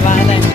baka tayo.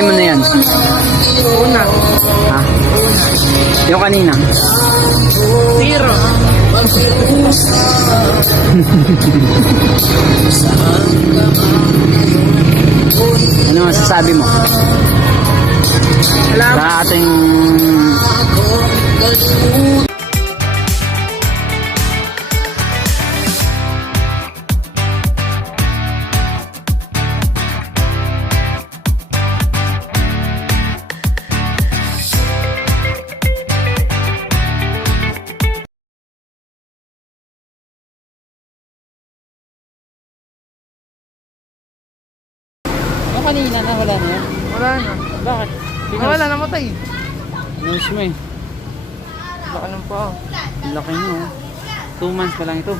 Ano mo na yan? Una. Ha? Yung kanina? Zero. Ano masasabi mo? Salamat. Sa ating... Yung kanina na wala na yan? Wala na. Bakit? Wala, namatay. Nose mo eh. Baka pa. Ang laki mo. 2 months pa lang ito.